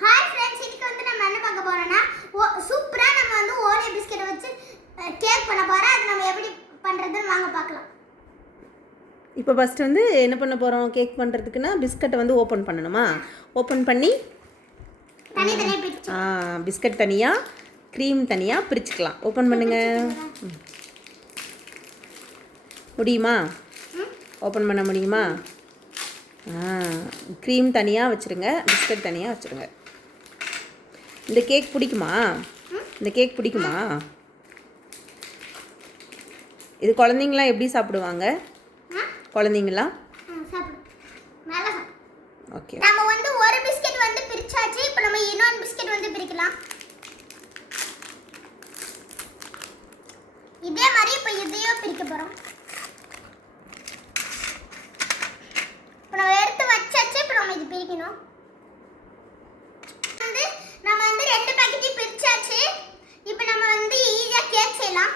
Hi friends இன்னைக்கு வந்து நம்ம என்ன பார்க்க போறோம்னா சூப்பரா நம்ம வந்து ஓரியோ பிஸ்கெட் வச்சு கேக் பண்ண போறோம். அது நம்ம எப்படி பண்றதுன்னு வாங்க பார்க்கலாம். இப்போ ஃபஸ்ட்டு வந்து என்ன பண்ண போகிறோம் கேக் பண்ணுறதுக்குன்னா பிஸ்கட்டை வந்து ஓப்பன் பண்ணணுமா? ஓப்பன் பண்ணி பிஸ்கட் தனியாக க்ரீம் தனியாக பிரிச்சுக்கலாம். ஓப்பன் பண்ணுங்க. ம். முடியுமா? ஓப்பன் பண்ண முடியுமா? க்ரீம் தனியாக வச்சுருங்க பிஸ்கட் தனியாக வச்சுருங்க. இந்த கேக் பிடிக்குமா? இந்த கேக் பிடிக்குமா? இது குழந்தைங்களாம் எப்படி சாப்பிடுவாங்க? குழந்தைங்களாம் ஓகே நம்ம வந்து ஒரு பிஸ்கட் வந்து பிரிச்சாச்சு இப்போ நம்ம இன்னொரு பிஸ்கட் வந்து பிரிக்கலாம். இதே மாதிரி இப்போ இதையும் பிரிக்க போகிறோம் இப்போ நம்ம எடுத்து வச்சாச்சு இப்போ நம்ம இது பிரிக்கணும். வந்து நம்ம வந்து ரெண்டு பாக்கெட்டையும் பிரிச்சாச்சு. இப்போ நம்ம வந்து ஈஸியாக கேக் செய்யலாம்.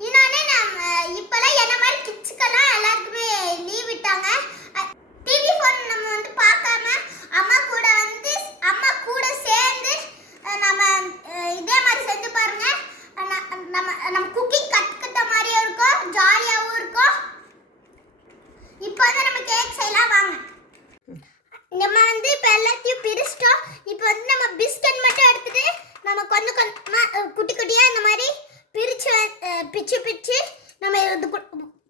இன்னொன்று நம்ம இப்போல்லாம் என்ன மாதிரி கிட்ஸுக்கெல்லாம் எல்லாருக்குமே லீவ் விட்டாங்க. டிவி ஃபோன் நம்ம வந்து பார்க்க அம்மா கூட வந்து அம்மா கூட சேர்ந்து அஹ், நம்ம அஹ், இதே மாதிரி செஞ்சு பாருங்க அஹ், ந- நம்ம நம்ம குக்கிங் கற்றுக்கிட்ட மாதிரியும் இருக்கும் ஜாலியாகவும் இருக்கும் இப்போ வந்து நம்ம கேக் செய்யலாம் வாங்க நம்ம வந்து இப்போ எல்லாத்தையும் பிரிச்சிட்டோம். இப்போ வந்து நம்ம பிஸ்கட் மட்டும் எடுத்துட்டு நம்ம கொஞ்சம் கொஞ்சமாக குட்டி குட்டியாக இந்த மாதிரி பிரிச்சு பிச்சு பிச்சு நம்ம இது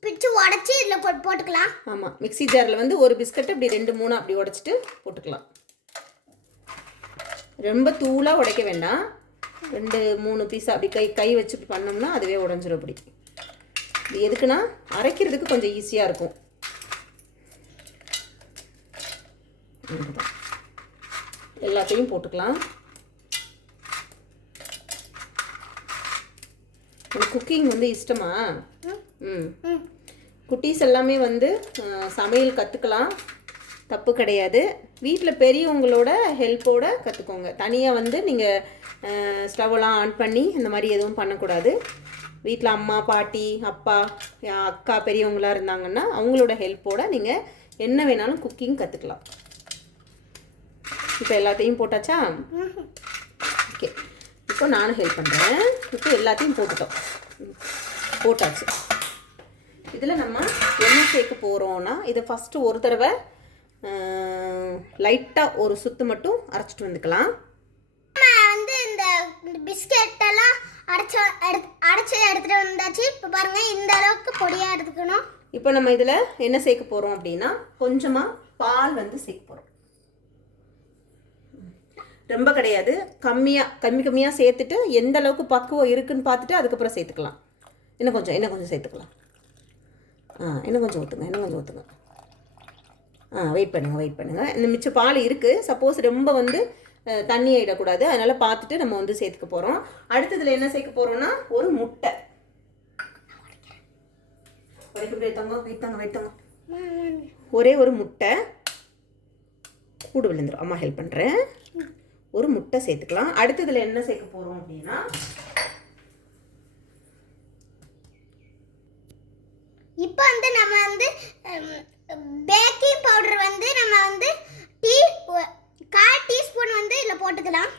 பிச்சு உடச்சி இதில் போட்டு போட்டுக்கலாம். ஆமாம் மிக்ஸி ஜாரில் வந்து ஒரு பிஸ்கட் அப்படி ரெண்டு மூணு அப்படி உடச்சிட்டு போட்டுக்கலாம். ரொம்ப தூளாக உடைக்க வேண்டாம். ரெண்டு மூணு பீஸ் அப்படி கை கை வச்சு பண்ணோம்னா அதுவே உடஞ்சிரும் அப்படி இது எதுக்குன்னா அரைக்கிறதுக்கு கொஞ்சம் ஈஸியாக இருக்கும். இவ்வளவுதான். எல்லாத்தையும் போட்டுக்கலாம். குக்கிங் வந்து இஷ்டமா? ம். குட்டீஸ் எல்லாமே வந்து சமையல் கற்றுக்கலாம் தப்பு கிடையாது. வீட்டில் பெரியவங்களோட ஹெல்ப்போட கற்றுக்கோங்க தனியாக வந்து நீங்கள் ஸ்டவ்லாம் ஆன் பண்ணி இந்த மாதிரி எதுவும் பண்ணக்கூடாது. வீட்டில் அம்மா பாட்டி அப்பா அக்கா பெரியவங்களாக இருந்தாங்கன்னா அவங்களோட ஹெல்ப்போட நீங்கள் என்ன வேணாலும் குக்கிங் கற்றுக்கலாம் இப்போ எல்லாத்தையும் போட்டாச்சா? ஓகே. இப்போ நானும் ஹெல்ப் பண்ணுறேன் இப்போ எல்லாத்தையும் போட்டுட்டோம். போட்டாச்சு. இதில் நம்ம என்ன சேர்க்க போகிறோம்னா இதை ஃபஸ்ட்டு ஒரு தடவை லைட்டாக ஒரு சுத்து மட்டும் அரைச்சிட்டு வந்துக்கலாம். வந்து இந்த பிஸ்கெட் எல்லாம் அரைச்ச அரைச்சி எடுத்துட்டு வந்தாச்சு. இப்போ பாருங்க இந்த அளவுக்கு பொடியாக எடுத்துக்கணும். இப்போ நம்ம இதில் என்ன சேர்க்க போகிறோம் அப்படின்னா கொஞ்சமாக பால் வந்து சேர்க்க போகிறோம் ரொம்ப கிடையாது. கம்மியாக கம்மி கம்மியாக சேர்த்துட்டு எந்த அளவுக்கு பக்குவம் இருக்குன்னு பார்த்துட்டு அதுக்கப்புறம் சேர்த்துக்கலாம். இன்னும் கொஞ்சம் இன்னும் கொஞ்சம் சேர்த்துக்கலாம். ஆ இன்னும் கொஞ்சம் ஊற்றுங்க இன்னும் கொஞ்சம் ஊற்றுங்க ஆ வெயிட் பண்ணுங்கள் வெயிட் பண்ணுங்கள் இந்த மிச்ச பால் இருக்குது சப்போஸ் ரொம்ப வந்து தண்ணி ஆகிடக்கூடாது அதனால் பார்த்துட்டு நம்ம வந்து சேர்த்துக்க போகிறோம் அடுத்ததில் என்ன சேர்க்க போகிறோம்னா ஒரு முட்டை. வரைக்கும் வைத்தாங்க வைத்தாங்க வைத்தாங்க. ஒரே ஒரு முட்டை. கூடு விழுந்துடும் அம்மா ஹெல்ப் பண்ணுறேன் ஒரு முட்டை சேர்த்துக்கலாம். அடுத்ததில் என்ன சேர்க்க போகிறோம் அப்படின்னா இப்போ வந்து நம்ம வந்து பேக்கிங் பவுடர் வந்து நம்ம வந்து டீ கால் டீஸ்பூன் வந்து இதில் போட்டுக்கலாம்.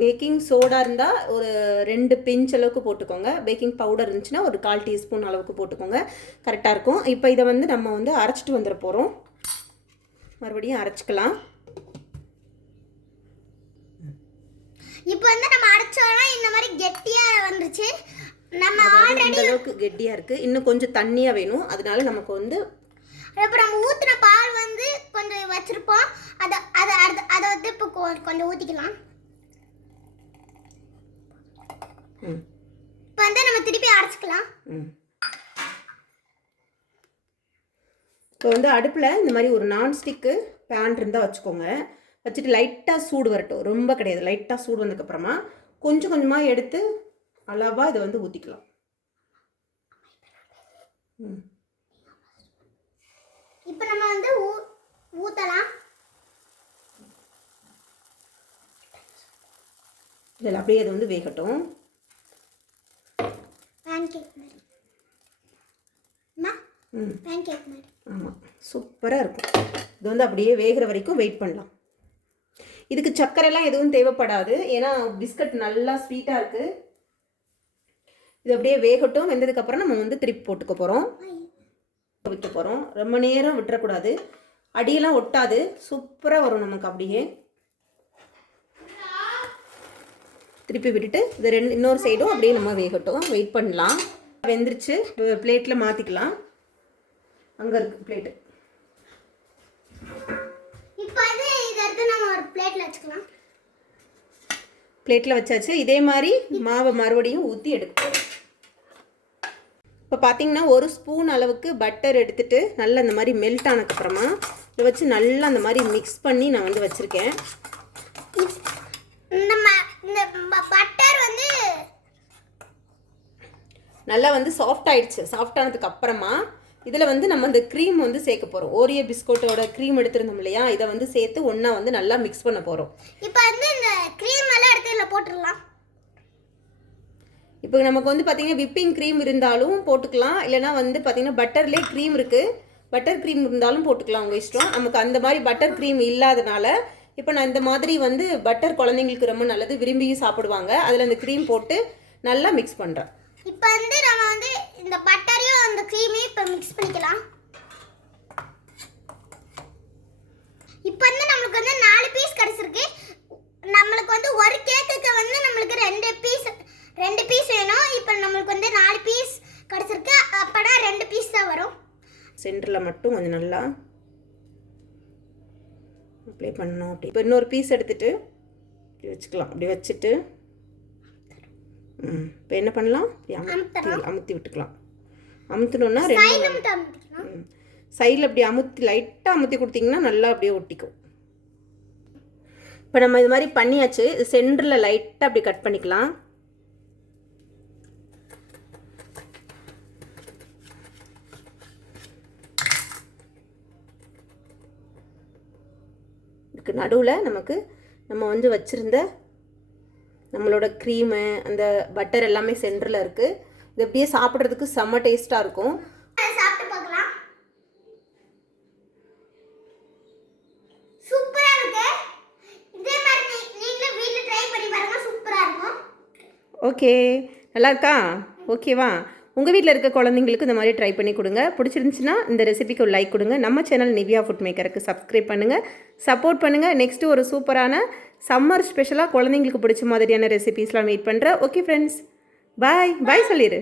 பேக்கிங் சோடா இருந்தால் ஒரு ரெண்டு பிஞ்ச் அளவுக்கு போட்டுக்கோங்க. பேக்கிங் பவுடர் இருந்துச்சுன்னா ஒரு கால் டீஸ்பூன் அளவுக்கு போட்டுக்கோங்க. கரெக்டாக இருக்கும். இப்போ இதை வந்து நம்ம வந்து அரைச்சிட்டு வந்துட போகிறோம் மறுபடியும் அரைச்சிக்கலாம். இப்போ வந்து நம்ம அரைச்சோம்னா இந்த மாதிரி கெட்டியாக வந்துருச்சு. நம்ம ஆல்ரெடி அளவுக்கு கெட்டியாக இருக்குது இன்னும் கொஞ்சம் தண்ணியாக வேணும். அதனால நமக்கு வந்து இப்போ நம்ம ஊற்றின பால் வந்து கொஞ்சம் வச்சுருப்போம். அதை அதை அதை அதை வந்து இப்போ கொஞ்சம் ஊற்றிக்கலாம் இப்போ வந்து நம்ம திருப்பி அரைச்சிக்கலாம். இப்போ வந்து அடுப்பில் இந்த மாதிரி ஒரு நான்ஸ்டிக்கு பேன் இருந்தால் வச்சுக்கோங்க. வச்சுட்டு லைட்டாக சூடு வரட்டும். ரொம்ப கிடையாது. லைட்டாக சூடு வந்ததுக்கப்புறமா கொஞ்சம் கொஞ்சமாக எடுத்து அளவாக இதை வந்து ஊற்றிக்கலாம் இப்போ நம்ம வந்து ஊற்றலாம் இதில் அப்படியே அது வந்து வேகட்டும். ஆமாம் சூப்பராக இருக்கும். இது வந்து அப்படியே வேகிற வரைக்கும் வெயிட் பண்ணலாம். இதுக்கு சர்க்கரைலாம் எதுவும் தேவைப்படாது. ஏன்னா பிஸ்கட் நல்லா ஸ்வீட்டாக இருக்குது இது அப்படியே வேகட்டும். வெந்ததுக்கப்புறம் நம்ம வந்து திருப்பி போட்டுக்க போகிறோம் வைக்க போகிறோம் ரொம்ப நேரம் விட்டுறக்கூடாது. அடியெல்லாம் ஒட்டாது. சூப்பராக வரும் நமக்கு அப்படியே. திருப்பி விட்டுட்டு இது ரெண்டு இன்னொரு சைடும் அப்படியே நம்ம வேகட்டும். வெயிட் பண்ணலாம். வெந்துருச்சு. பிளேட்டில் மாற்றிக்கலாம் அங்கே இருக்குது பிளேட்டு பிளேட்ல வச்சுக்கலாம். பிளேட்டில் வச்சாச்சு. இதே மாதிரி மாவை மறுபடியும் ஊற்றி எடுக்க போகிறோம் இப்போ பார்த்தீங்கன்னா ஒரு ஸ்பூன் அளவுக்கு பட்டர் எடுத்துட்டு நல்லா அந்த மாதிரி மெல்ட் ஆனதுக்கப்புறமா இதை வச்சு நல்லா அந்த மாதிரி மிக்ஸ் பண்ணி நான் வந்து வச்சுருக்கேன். இந்த இந்த பட்டர் வந்து நல்லா வந்து சாஃப்ட் ஆயிடுச்சு. சாஃப்ட் ஆனதுக்கு அப்புறமா இதில் வந்து நம்ம இந்த க்ரீம் வந்து சேர்க்க போகிறோம் ஓரியோ பிஸ்கோட்டோட க்ரீம் எடுத்திருந்தோம் இல்லையா? இதை வந்து சேர்த்து ஒன்றா வந்து நல்லா மிக்ஸ் பண்ண போகிறோம் இப்போ வந்து இந்த க்ரீம் எல்லாம் எடுத்து இதில் போட்டுடலாம். இப்போ நமக்கு வந்து பார்த்தீங்கன்னா விப்பிங் க்ரீம் இருந்தாலும் போட்டுக்கலாம். இல்லைனா வந்து பார்த்தீங்கன்னா பட்டர்லேயே க்ரீம் இருக்குது பட்டர் க்ரீம் இருந்தாலும் போட்டுக்கலாம் உங்கள் இஷ்டம். நமக்கு அந்த மாதிரி பட்டர் க்ரீம் இல்லாதனால இப்போ நான் இந்த மாதிரி வந்து பட்டர் குழந்தைங்களுக்கு ரொம்ப நல்லது. விரும்பியும் சாப்பிடுவாங்க. அதில் இந்த க்ரீம் போட்டு நல்லா மிக்ஸ் பண்ணுறேன் இப்போ வந்து நம்ம வந்து இந்த பட்டரையும் அந்த க்ரீமையும் இப்போ மிக்ஸ் பண்ணிக்கலாம். இப்போ வந்து நம்மளுக்கு வந்து நாலு பீஸ் கிடச்சிருக்கு. நம்மளுக்கு வந்து ஒரு கேக்குக்கு வந்து நம்மளுக்கு ரெண்டு பீஸ் ரெண்டு பீஸ் வேணும். இப்போ நம்மளுக்கு வந்து நாலு பீஸ் கிடச்சிருக்கு. அப்போனா ரெண்டு பீஸ் தான் வரும். சென்டரில் மட்டும் கொஞ்சம் நல்லா அப்ளை பண்ணணும் அப்படி. இப்போ இன்னொரு பீஸ் எடுத்துட்டு இப்படி வச்சுக்கலாம். அப்படி வச்சுட்டு ம். இப்போ என்ன பண்ணலாம்? அமுத்தி. அமுத்தி விட்டுக்கலாம். அமுத்தினோன்னா ரெண்டு சைடில் அப்படி அமுத்தி லைட்டாக அமுத்தி கொடுத்தீங்கன்னா நல்லா அப்படியே ஒட்டிக்கும். இப்போ நம்ம இது மாதிரி பண்ணியாச்சு. சென்டரில் லைட்டாக அப்படி கட் பண்ணிக்கலாம். இதுக்கு நடுவில் நமக்கு நம்ம வந்து வச்சுருந்த நம்மளோட க்ரீமு அந்த பட்டர் எல்லாமே சென்டரில் இருக்குது இது அப்படியே சாப்பிட்றதுக்கு செம்ம டேஸ்ட்டாக இருக்கும். அதை சாப்பிட்டு பார்க்கலாம். சூப்பரா இருக்கு. இதே மாதிரி நீ- நீங்களும் வீட்டில் ட்ரை பண்ணி பாருங்க சூப்பரா இருக்கும். ஓகே நல்லா இருக்கா? ஓகேவா உங்கள் வீட்டில் இருக்க குழந்தைங்களுக்கு இந்த மாதிரி ட்ரை பண்ணி கொடுங்க. பிடிச்சிருந்துச்சுன்னா இந்த ரெசிபிக்கு ஒரு லைக் கொடுங்க. நம்ம சேனல் நிவ்யா ஃபுட் மேக்கருக்கு சப்ஸ்கிரைப் பண்ணுங்கள் சப்போர்ட் பண்ணுங்கள் நெக்ஸ்ட்டு ஒரு சூப்பரான சம்மர் ஸ்பெஷலாக குழந்தைங்களுக்கு பிடிச்ச மாதிரியான ரெசிபீஸ்லாம் வெயிட் பண்ணுறேன் ஓகே ஃப்ரெண்ட்ஸ் பாய் பாய் சொல்லிடு